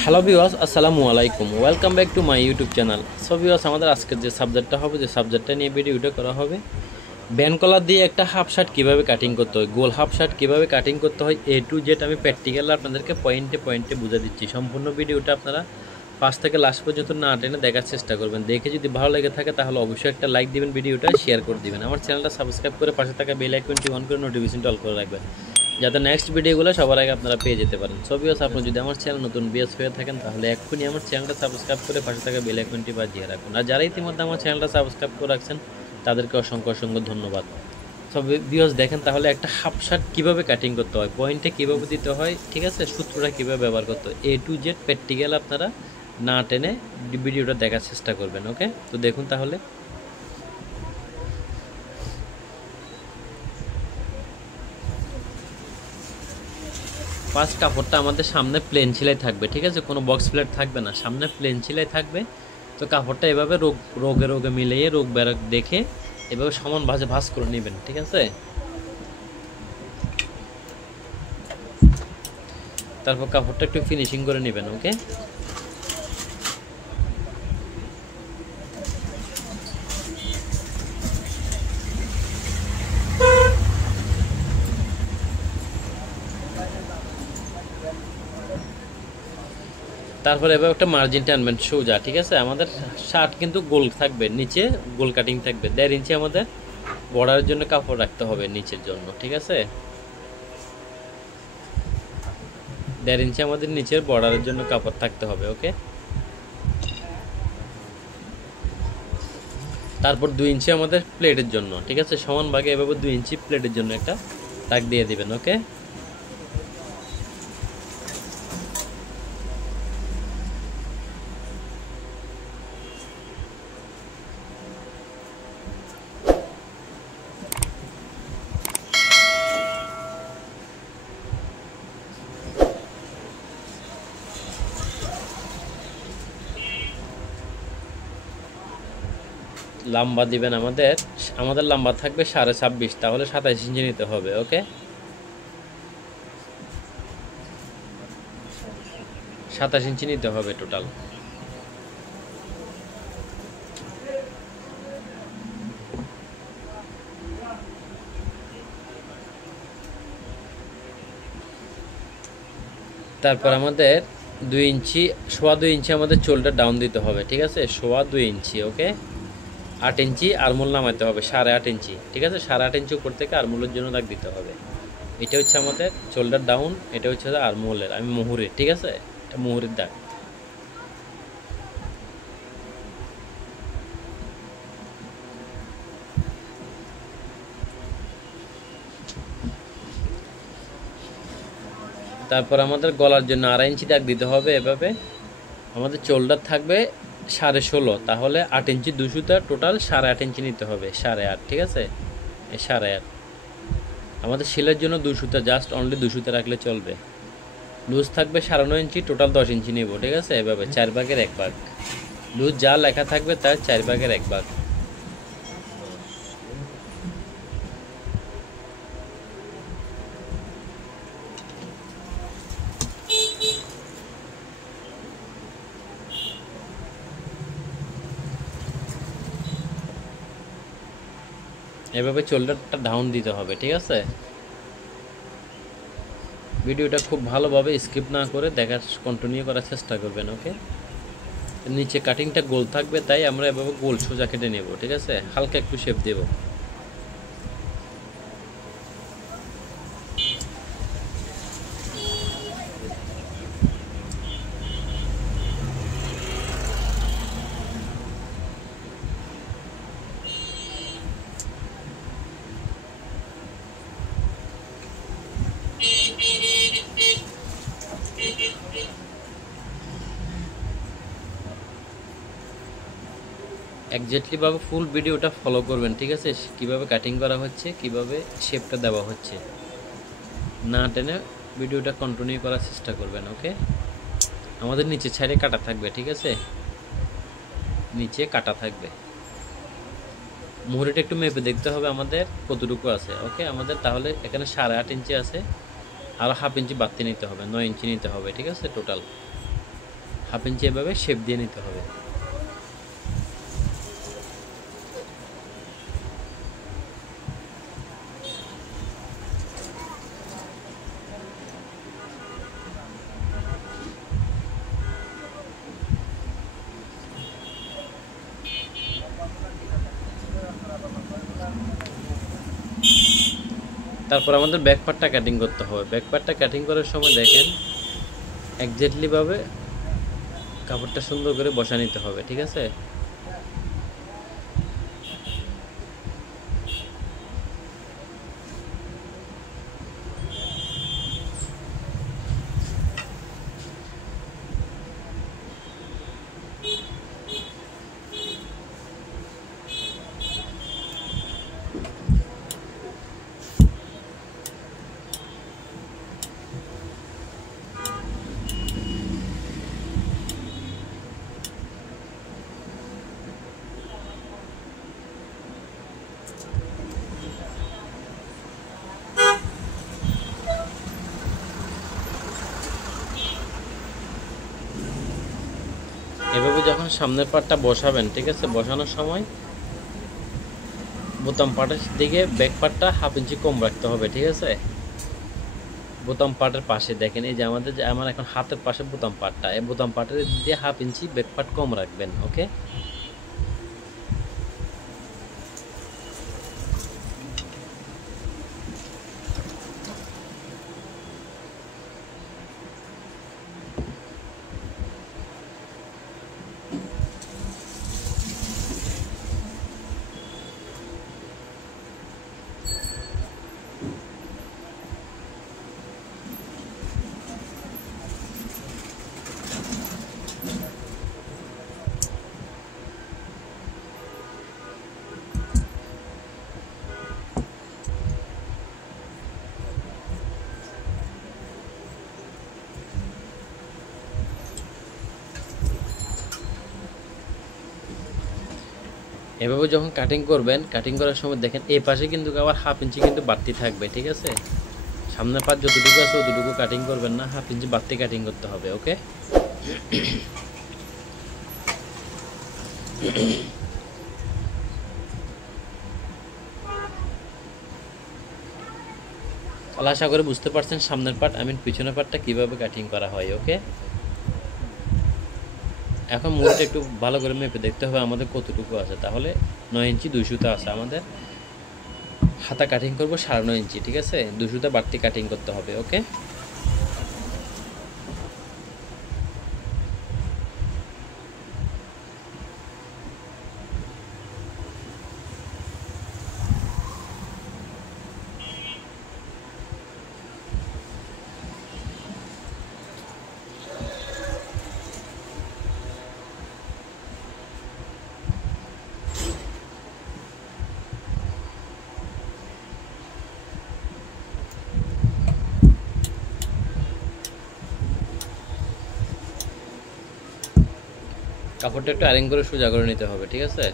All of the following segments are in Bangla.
হ্যালো ভিউয়ার্স, আসসালামু আলাইকুম। Welcome back to my YouTube channel. So viewers, আমাদের আজকের যে সাবজেক্টটা নিয়ে ভিডিওটা করা হবে, ব্যান্ড কলার দিয়ে একটা হাফ শার্ট কীভাবে কাটিং করতে হয়, গোল হাফ শার্ট কীভাবে কাটিং করতে হয়, এ টু জেড আমি প্র্যাকটিক্যাল আপনাদেরকে পয়েন্টে পয়েন্টে বুঝে দিচ্ছি। সম্পূর্ণ ভিডিওটা আপনারা ফার্স্ট থেকে লাস্ট পর্যন্ত না টেনে দেখার চেষ্টা করবেন। দেখে যদি ভালো লেগে থাকে তাহলে অবশ্যই একটা লাইক দিবেন, ভিডিওটা শেয়ার করে দিবেন। আমার চ্যানেলটা সাবস্ক্রাইব করে পাশে থাকা বেল আইকনটি অন করে নোটিফিকেশনটা অল করে রাখবেন, যাতে নেক্সট ভিডিওগুলো সবার আগে আপনারা পেয়ে যেতে পারেন। সো ভিউয়ার্স, আপনি যদি আমার চ্যানেল নতুন ভিউয়ার্স হয়ে থাকেন তাহলে এক্ষুনি আমার চ্যানেলটা সাবস্ক্রাইব করে পাশে থাকা বেল আইকনটি বাজিয়ে রাখুন। আর যারা ইতিমধ্যে আমার চ্যানেলটা সাবস্ক্রাইব করে রাখছেন তাদেরকে অসংখ্য অসংখ্য ধন্যবাদ। সো ভিউয়ার্স, দেখেন তাহলে একটা হাফ শার্ট কীভাবে কাটিং করতে হয়, পয়েন্টে কীভাবে দিতে হয়, ঠিক আছে, সূত্রটা কীভাবে ব্যবহার করতে হয়, এ টু জেড প্র্যাকটিক্যাল আপনারা না টেনে ভিডিওটা দেখার চেষ্টা করবেন। ওকে, তো দেখুন তাহলে। ফার্স্ট কাপড়টা আমাদের সামনে প্লেন সেলাই থাকবে, ঠিক আছে, কোনো বক্স প্লেট থাকবে না, সামনে প্লেন সেলাই থাকবে। তো কাপড়টা এভাবে রোগে রোগে মিলিয়ে রোগ বেরোগ দেখে এভাবে সমান ভাঁজে ভাঁজ করে নেবেন, ঠিক আছে। তারপর কাপড়টা একটু ফিনিশিং করে নেবেন। ওকে, তারপরে এবার একটা মার্জিন টানবেন সোজা, ঠিক আছে। আমাদের শার্ট কিন্তু গোল থাকবে, নিচে গোল কাটিং থাকবে। 1.5 ইঞ্চি আমাদের বর্ডারের জন্য কাপড় রাখতে হবে নিচের জন্য, ঠিক আছে। 1.5 ইঞ্চি আমাদের নিচের বর্ডারের জন্য কাপড় থাকতে হবে। ওকে, তারপর 2 ইঞ্চি আমাদের প্লেটের জন্য, ঠিক আছে, সমান ভাগে এভাবে 2 ইঞ্চি প্লেটের জন্য একটা দাগ দিয়ে দিবেন। ওকে, লম্বা দিবেন আমাদের লম্বা থাকবে 26.5, তাহলে 27 ইঞ্চি নিতে হবে। ওকে, 27 ইঞ্চি নিতে হবে টোটাল। তারপর আমাদের 2 ইঞ্চি, 2.25 ইঞ্চি আমাদের চোলটা ডাউন দিতে হবে, ঠিক আছে, 2.25 ইঞ্চি। ওকে, 8 ইঞ্চি আরমোল নামাইতে হবে, 8.5 ইঞ্চি, ঠিক আছে, 8.5 ইঞ্চি উপর থেকে আরমোলের জন্য দাগ দিতে হবে। এটা হচ্ছে আমাদের শোল্ডার ডাউন, এটা হচ্ছে আরমোলের, আমি মুহুরের, ঠিক আছে, এটা মুহুরের দাগ। তারপর আমাদের গলার জন্য 2.5 ইঞ্চি দাগ দিতে হবে এভাবে। আমাদের শোল্ডার থাকবে 16.5, তাহলে 8 ইঞ্চি 2 সুতা, টোটাল 8.5 ইঞ্চি নিতে হবে, 8.5, ঠিক আছে, এই 8.5। আমাদের সেলের জন্য 2 সুতা, জাস্ট অনলি 2 সুতা রাখলে চলবে। লুজ থাকবে 9.5 ইঞ্চি, টোটাল 10 ইঞ্চি নেব, ঠিক আছে, এভাবে 4 ভাগের 1 ভাগ। লুজ যা লেখা থাকবে তার 4 ভাগের 1 ভাগ। এভাবে শোল্ডারটা ডাউন দিতে হবে, ঠিক আছে। ভিডিওটা খুব ভালোভাবে স্কিপ না করে দেখার কন্টিনিউ করার চেষ্টা করবেন। ওকে, নিচে কাটিংটা গোল থাকবে, তাই আমরা এভাবে গোল সোজা কেটে নেব, ঠিক আছে, হালকা একটু শেপ দেব। এক্স্যাক্টলি ভাবে ফুল ভিডিওটা ফলো করবেন, ঠিক আছে, কিভাবে কাটিং করা হচ্ছে, কিভাবে শেপটা দেওয়া হচ্ছে, না টেনে ভিডিওটা কন্টিনিউ করার চেষ্টা করবেন। ওকে, আমাদের নিচে ছাইডে কাটা থাকবে, ঠিক আছে, নিচে কাটা থাকবে। মুহুরিটা একটু মেপে দেখতে হবে আমাদের কতটুকু আছে। ওকে, আমাদের তাহলে এখানে 8.5 ইঞ্চি আছে, আরও হাফ ইঞ্চি বাড়তি নিতে হবে, 9 ইঞ্চি নিতে হবে, ঠিক আছে, টোটাল। হাফ ইঞ্চি এভাবে শেপ দিয়ে নিতে হবে। তারপর আমাদের ব্যাক পার্টটা কাটিং করতে হবে। ব্যাক পার্টটা কাটিং করার সময় দেখেন এক্স্যাক্টলি ভাবে কাপড়টা সুন্দর করে বসা নিতে হবে, ঠিক আছে? এভাবে যখন সামনের পার্টটা বসাবেন, ঠিক আছে, বসানোর সময় বোতাম পার্টের দিকে ব্যাক পার্টটা হাফ ইঞ্চি কম রাখতে হবে, ঠিক আছে? বোতাম পার্টের পাশে দেখেন এই যে আমার এখন হাতের পাশে বোতাম পার্টটা, এই বোতাম পার্টের দিয়ে হাফ ইঞ্চি ব্যাক পার্ট কম রাখবেন, ওকে? এভাবে যখন কাটিং করবেন, কাটিং করার সময় দেখেন এই পাশে কিন্তু আবার হাফ ইঞ্চি কিন্তু বাড়তি থাকবে, ঠিক আছে? সামনের পাশ যতটুকু আছে ততটুকু কাটিং করবেন না, হাফ ইঞ্চি বাড়তি কাটিং করতে হবে, ওকে? তাহলে আশা করে বুঝতে পারছেন সামনের পার্ট পিছনের পার্টটা কিভাবে কাটিং করা হয়, ওকে? এখন মুড়িটা একটু ভালো করে মেপে দেখতে হবে আমাদের কতটুকু আছে। তাহলে 9 ইঞ্চি 2 সুতা আছে আমাদের, হাতা কাটিং করব 9.5 ইঞ্চি, ঠিক আছে? 2 সুতা বাড়তি কাটিং করতে হবে, ওকে? কাপড়টা একটু আরেং করে সোজা করে নিতে হবে, ঠিক আছে?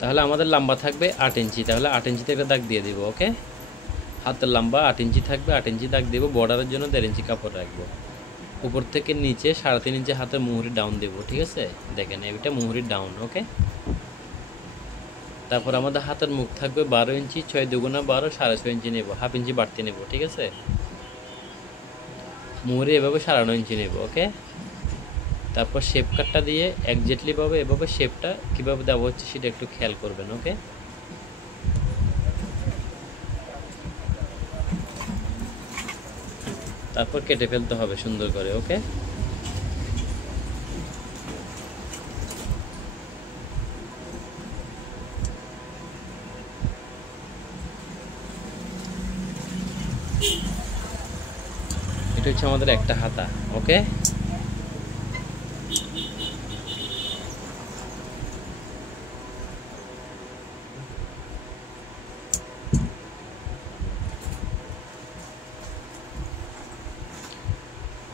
তাহলে আমাদের লম্বা থাকবে 8 ইঞ্চি, তাহলে 8 ইঞ্চিতে একটা দাগ দিয়ে দিব, ওকে? হাতের লম্বা 8 ইঞ্চি থাকবে, 8 ইঞ্চি দাগ দিব। বর্ডারের জন্য 1.5 ইঞ্চি কাপড় রাখবো। উপর থেকে নিচে 3.5 ইঞ্চি হাতের মুহুরি ডাউন দেব, ঠিক আছে? দেখেন এটা মুহুরি ডাউন, ওকে? তারপর আমাদের হাতের মুখ থাকবে 12 ইঞ্চি, 6 দুগুণা 12, 6.5 ইঞ্চি নেব, হাফ ইঞ্চি বাড়তি নেব, ঠিক আছে? মুহুরি এভাবে 9.5 ইঞ্চি নেব, ওকে? তারপর শেপ কাটটা দিয়ে এক্স্যাক্টলি ভাবে এভাবে শেপটা কিভাবে দেওয়া হচ্ছে সেটা একটু খেয়াল করবেন, ওকে? তারপর কেটে ফেলতে হবে সুন্দর করে, ওকে? এটা হচ্ছে আমাদের একটা হাতা, ওকে?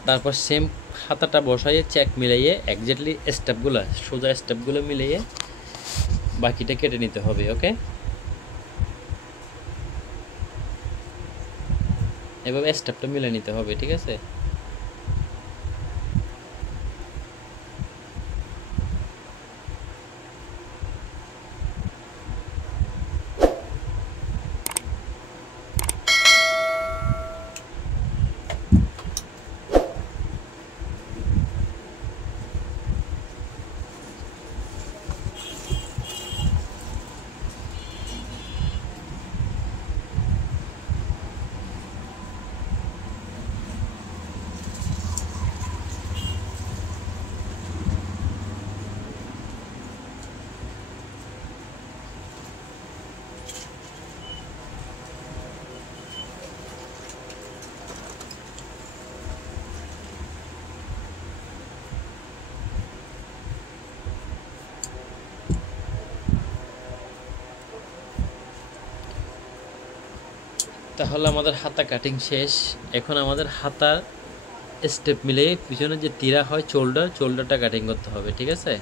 তারপর সেম হাতাটা বসাইয়ে চেক মিলাইয়ে এক্স্যাক্টলি স্টেপগুলো সোজা স্টেপগুলো মিলিয়ে বাকিটা কেটে নিতে হবে। ওকে, এভাবে স্টেপটা মিলে নিতে হবে। ঠিক আছে, তাহলে আমাদের হাতা কাটিং শেষ। এখন আমাদের হাতার স্টেপ মিলিয়ে পিছনে যে তীরা হয় শোল্ডারটা কাটিং করতে হবে। ঠিক আছে,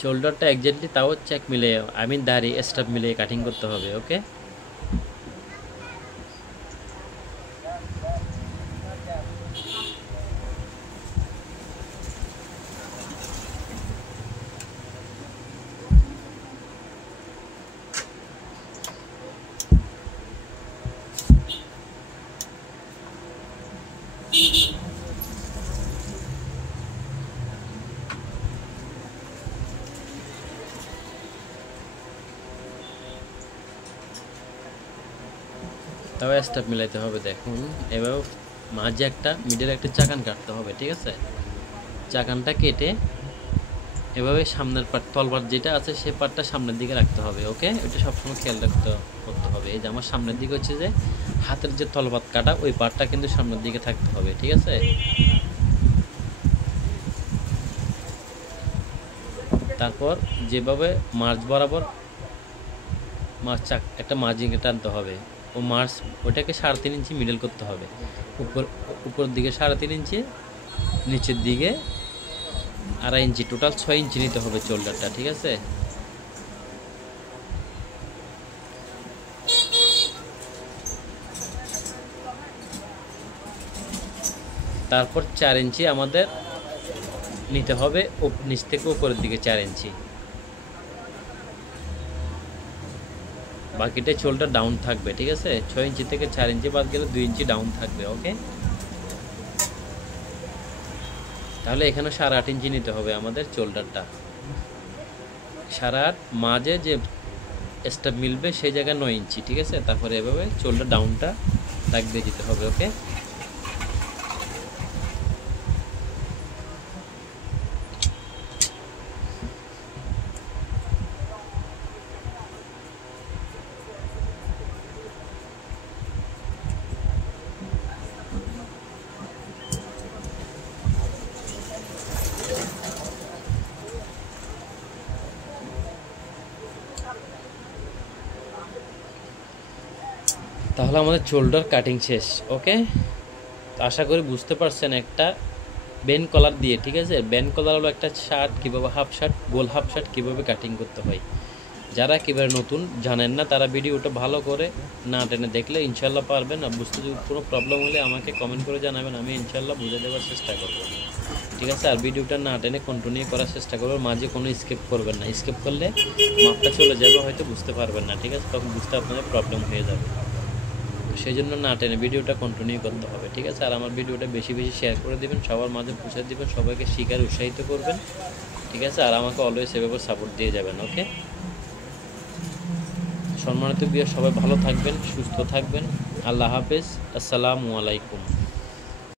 শোল্ডারটা এক্স্যাক্টলি তাও চেক মিলিয়ে দাড়ি স্টেপ মিলিয়ে কাটিং করতে হবে। ওকে, তাও স্টেপ মিলাইতে হবে। দেখুন এবার মাঝে একটা মিডল একটা চাকান কাটতে হবে। ঠিক আছে, চাকানটা কেটে এভাবে সামনের পার্ট তলপাট যেটা আছে সে পার্টটা সামনের দিকে রাখতে হবে। ওকে, এটা সবসময় খেয়াল করতে হবে। এই যে আমার সামনের দিকে হচ্ছে যে হাতের যে তলপাট কাটা ওই পার্টটা কিন্তু সামনের দিকে থাকতে হবে। ঠিক আছে, তারপর যেভাবে মার্চ বরাবর একটা মার্জিং টানতে হবে। ও মার্চ ওটাকে 3.5 ইঞ্চি মিডল করতে হবে। উপর দিকে 3.5 ইঞ্চি, নিচের দিকে 2.5 ইঞ্চি, টোটাল 6 ইঞ্চি নিতে হবে শোল্ডারটা। ঠিক আছে, তারপর 4 ইঞ্চি আমাদের নিতে হবে নিচ থেকে উপরের দিকে 4 ইঞ্চি। বাকিটা শোল্ডার ডাউন থাকবে। ঠিক আছে, 6 ইঞ্চি থেকে 4 ইঞ্চি বাদ গেলে 2 ইঞ্চি ডাউন থাকবে। ওকে, তাহলে এখানে 8.5 ইঞ্চি নিতে হবে আমাদের শোল্ডারটা। 8.5 মাঝে যে স্টেপ মিলবে সেই জায়গায় 9 ইঞ্চি। ঠিক আছে, তারপরে এভাবে শোল্ডার ডাউনটা দাগ দিয়ে দিতে হবে। ওকে, তাহলে আমাদের শোল্ডার কাটিং শেষ। ওকে, আশা করি বুঝতে পারছেন একটা বেন কলার দিয়ে। ঠিক আছে, বেন কলার হলো একটা শার্ট কীভাবে হাফ শার্ট গোল হাফ শার্ট কীভাবে কাটিং করতে হয়। যারা কীভাবে নতুন জানেন না তারা ভিডিওটা ভালো করে না টেনে দেখলে ইনশাল্লাহ পারবেন। আর বুঝতে যদি কোনো প্রবলেম হলে আমাকে কমেন্ট করে জানাবেন, আমি ইনশাল্লাহ বুঝে দেওয়ার চেষ্টা করব। ঠিক আছে, আর ভিডিওটা না টেনে কন্টিনিউ করার চেষ্টা করবেন, মাঝে কোনো স্কিপ করবেন না। স্কিপ করলে মাপটা চলে যাবে, হয়তো বুঝতে পারবেন না। ঠিক আছে, তখন বুঝতে আপনাদের প্রবলেম হয়ে যাবে। সেই জন্য না টেনে ভিডিওটা কন্টিনিউ করতে হবে। ঠিক আছে, আর আমার ভিডিওটা বেশি বেশি শেয়ার করে দেবেন, সবার মাঝে পৌঁছে দেবেন, সবাইকে শিখার উৎসাহিত করবেন। ঠিক আছে, আর আমাকে অলওয়েজ এভাবে সাপোর্ট দিয়ে যাবেন। ওকে, সম্মানিত বিয়ে সবাই ভালো থাকবেন, সুস্থ থাকবেন। আল্লাহ হাফেজ, আসসালামু আলাইকুম।